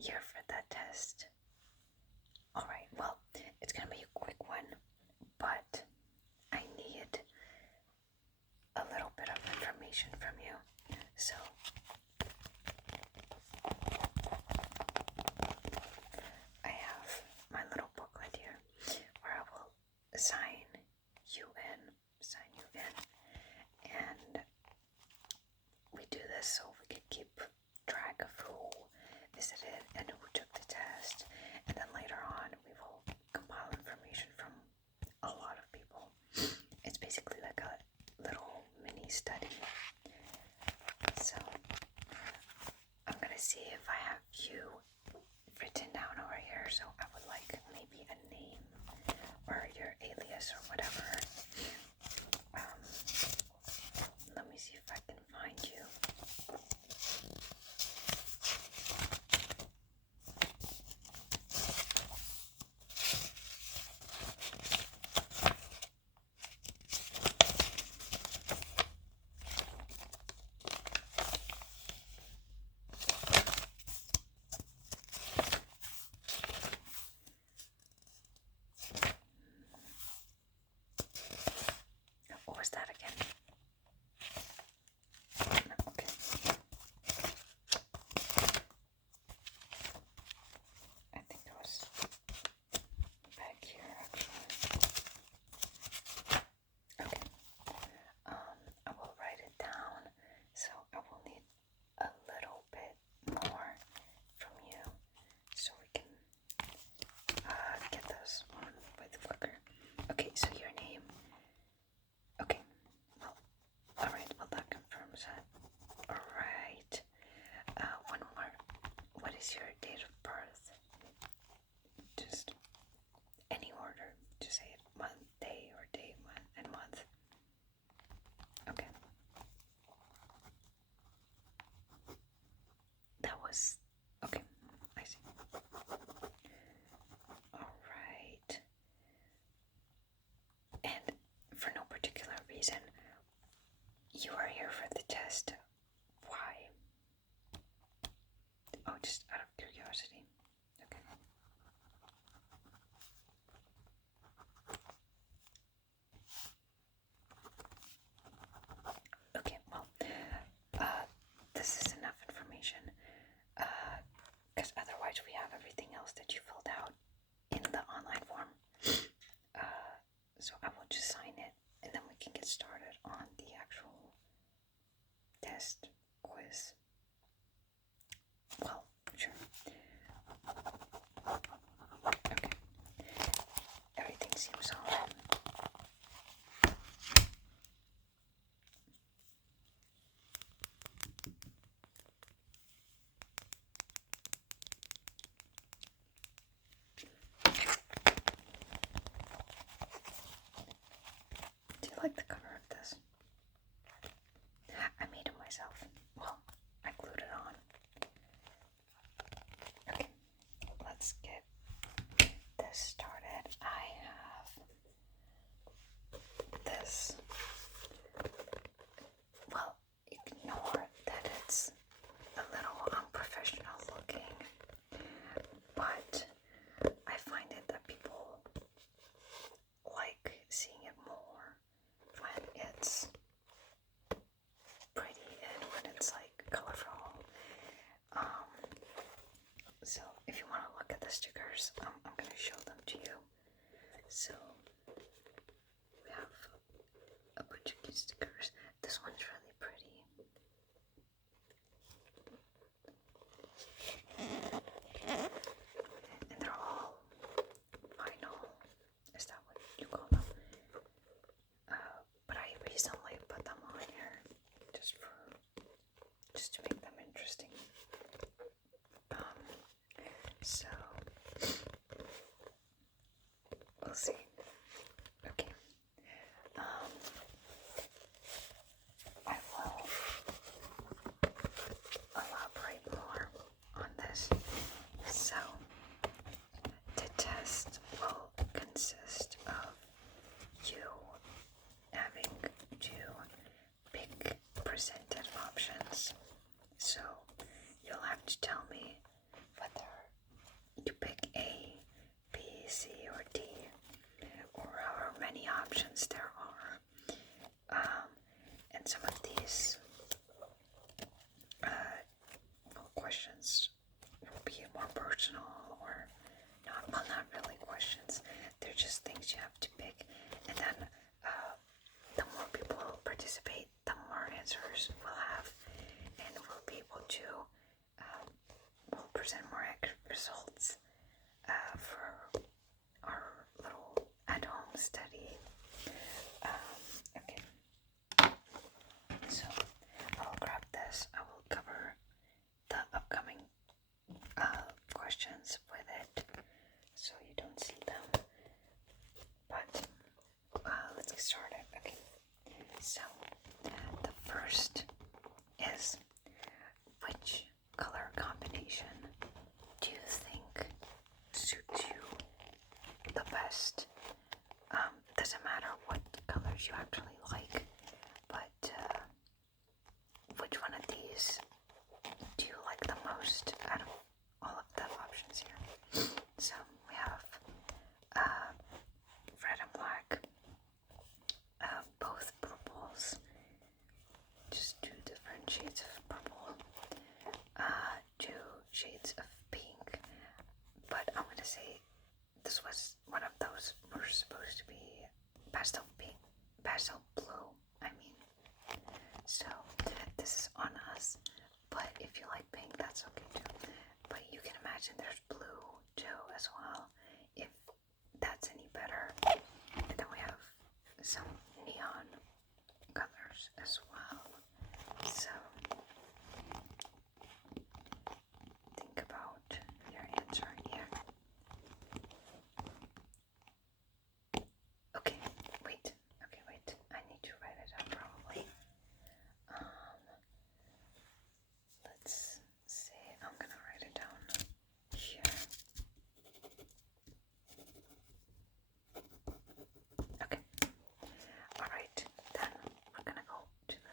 here for that test. Alright, well, it's gonna be a quick one, but I need a little bit of information from you. So, I have my little booklet here where I will sign you in, and we do this so we can keep track of who visited and who took the test, and then later on we will compile information from a lot of people. It's basically like a little mini study. So I'm gonna see if I have you written down over here, so I would like maybe a name or your alias or whatever. Let me see if I can find you. What was that again? No, okay. I think it was back here actually. Okay. I will write it down, so I will need a little bit more from you so we can get those on with quicker. Okay, so your name. Okay, well, alright, well that confirms that. Alright, one more. What is your date of birth? Just any order. Just say it. Month, day, or day, month, and month. Okay. That was... okay, I see. Alright. And for no particular reason, you are here for the test. Why? Oh, just out of curiosity. Okay. Okay, well, this is enough information, because otherwise we have everything else that you filled out in the online form. So I will just sign it, and then we can get started on the actual test quiz. Well, sure. Okay. Everything seems all right. Do you like the cover of this? I made it myself. Well, I glued it on. Okay, let's get this started. I have this. Well, ignore that it's a little unprofessional looking, but I find it that people like seeing it more when it's pretty and when it's like colorful. So if you want to look at the stickers, I'm gonna show them to you. So we have a bunch of cute stickers. This one's really pretty. And they're all vinyl. Is that what you call them? But I recently So, the first is, which color combination do you think suits you the best? Doesn't matter what colors you actually like, but which one of these do you like the most out of all of the options here? So we have red and black, both purples, just two different shades of purple, two shades of pink, but I'm gonna say this was one of those were supposed to be pastel pink, pastel blue, I mean. So this is on us, but if you like pink, that's okay too. But you can imagine there's blue too as well, if that's any better. And then we have some neon colors as well. So think about your answer here. Okay, wait. I need to write it out probably. Let's see. I'm gonna write it down here. Okay. Alright, then we're gonna go to the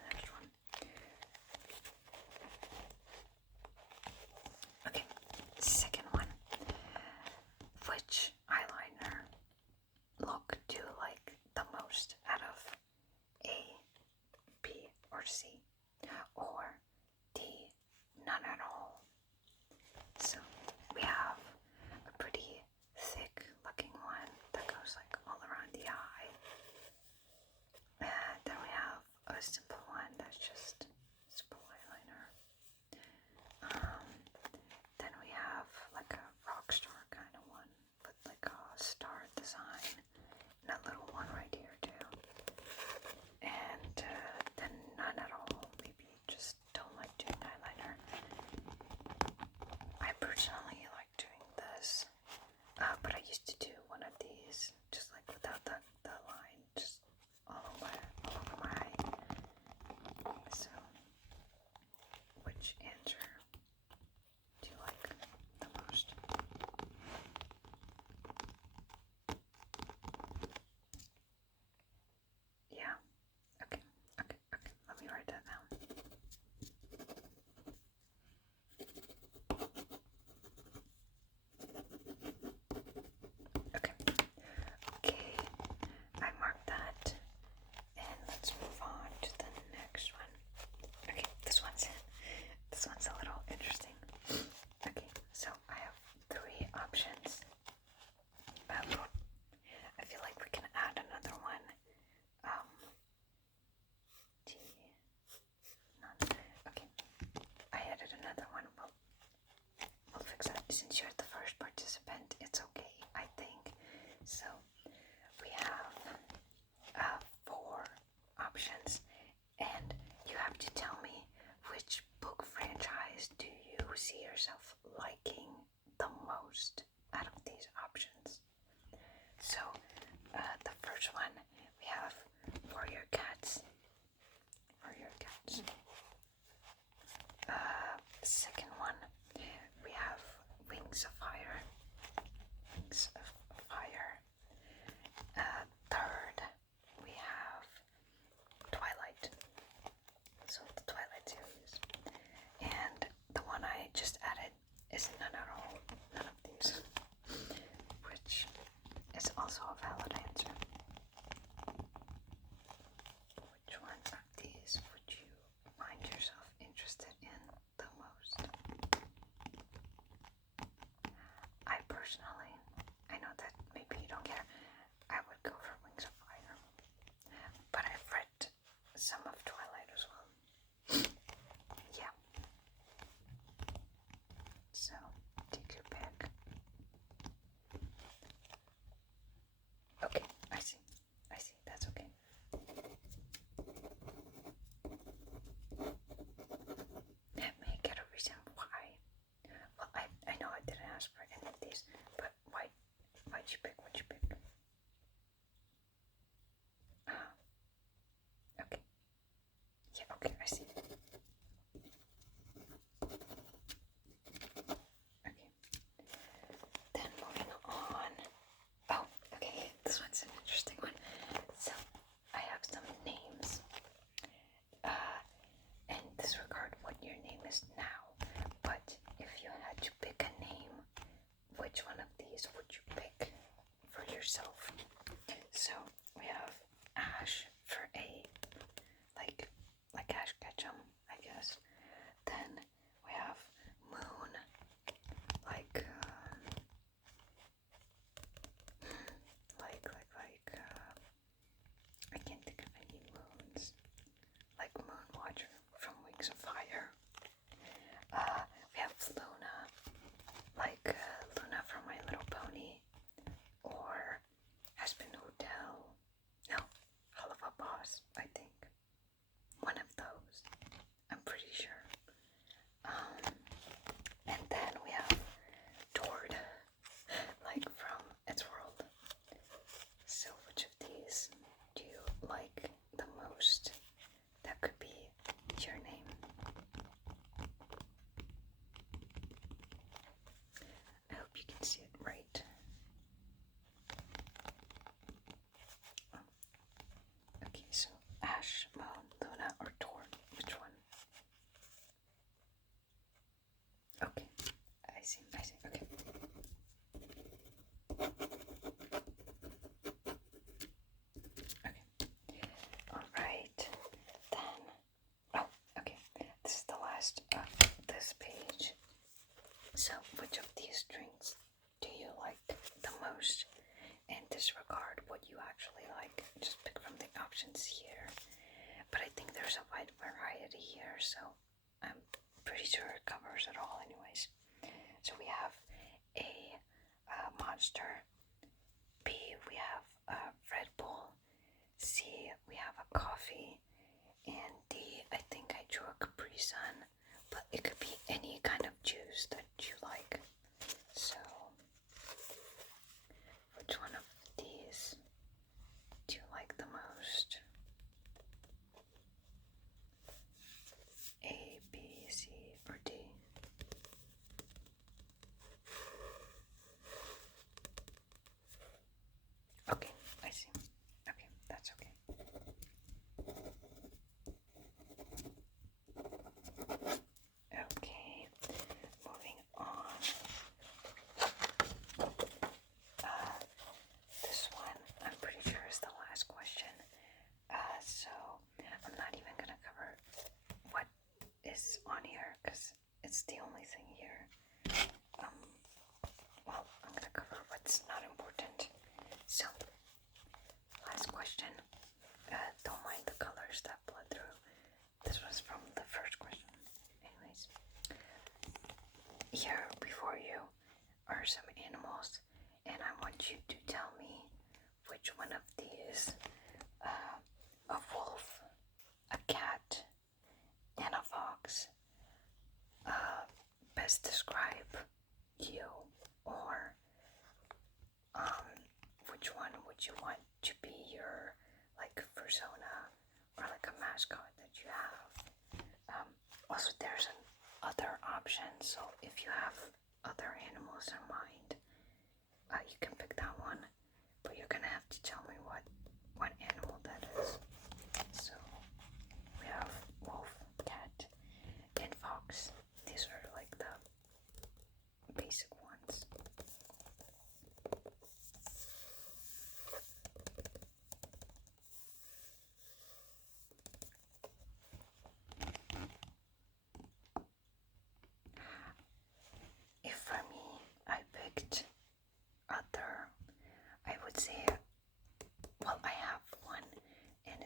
likes a fire. We have Luna, like Luna from My Little Pony, or Husband Hotel. No, Hell of a Boss, I think. One of those, I'm pretty sure. And then we have Tord, like from Its World. So which of these do you like the most? That could be your name. I hope you can see it right. Okay, so Ash, Moon, Luna, or Tord? Which one? Okay, I see, okay. Okay, alright, then, oh, okay, this is the last of this page. So, which of these drinks do you like the most? And disregard what you actually like. Just pick from the options here. But I think there's a wide variety here, so I'm pretty sure it covers it all anyways. So we have A, Monster. B, we have Red Bull. C, we have a coffee. And D, I think I drew a Capri Sun, but it could be any kind of juice that you like. So, which one of these do you like the most? A, B, C, or D? Okay, I see. Okay, that's okay. Okay, moving on. This one, I'm pretty sure is the last question. So I'm not even gonna cover what is on here because it's the only thing here. Well, I'm gonna cover what's not important. So, last question. Don't mind the colors that bled through. This was from the first question. Anyways, here before you are some animals, and I want you to tell me which one of these, a wolf, a cat, and a fox, best describe you, or which one would you want to be your like persona or like a mascot that you have. Also, there's other options, so if you have other animals in mind, you can pick that one, but you're gonna have to tell me what animal that is. So we have wolf, cat, and fox. These are like the basic ones. If for me, I picked other, I would say, well, I have one, and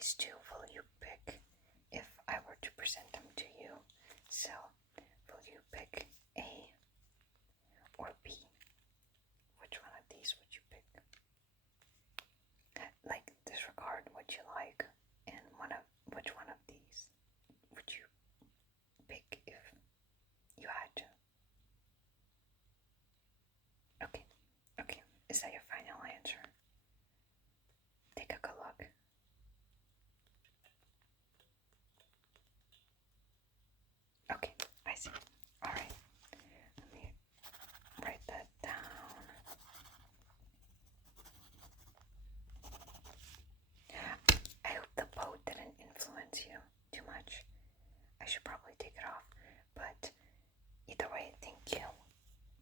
these two will you pick if I were to present them to you? So, will you pick A or B? Which one of these would you pick? Like, disregard what you like, and which one of these would you pick if you had to? Okay, okay. Is that your final answer? Take a good look. Okay, I see. Alright, let me write that down. I hope the boat didn't influence you too much. I should probably take it off, but either way, thank you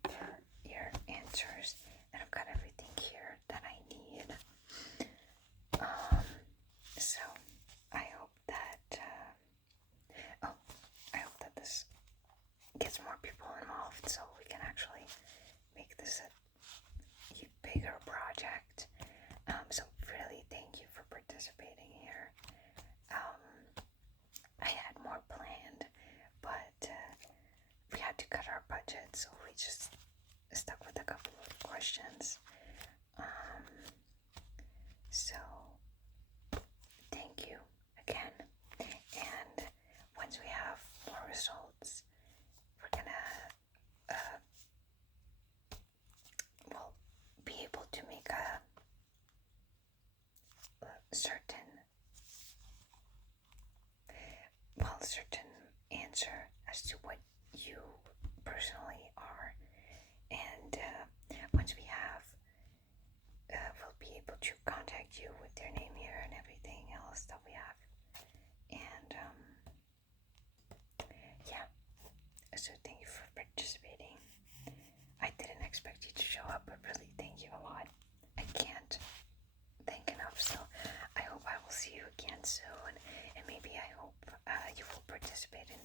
for your answers, and I've got everything here that I need. So I hope that I hope that this gets more people involved, so we can actually make this a bigger project. So really, thank you for participating here. I had more planned, but we had to cut our budget, so we just stuck with a couple of questions. So thank you again, and once we have more results, we're gonna we'll be able to make a certain answer as to what you personally are, and once we have we'll be able to contact you with your name here and everything else that we have. And yeah, so thank you for participating. I didn't expect you to show up, but really thank you a lot. I can't thank enough, so I hope I will see you again soon, and maybe I hope you will participate in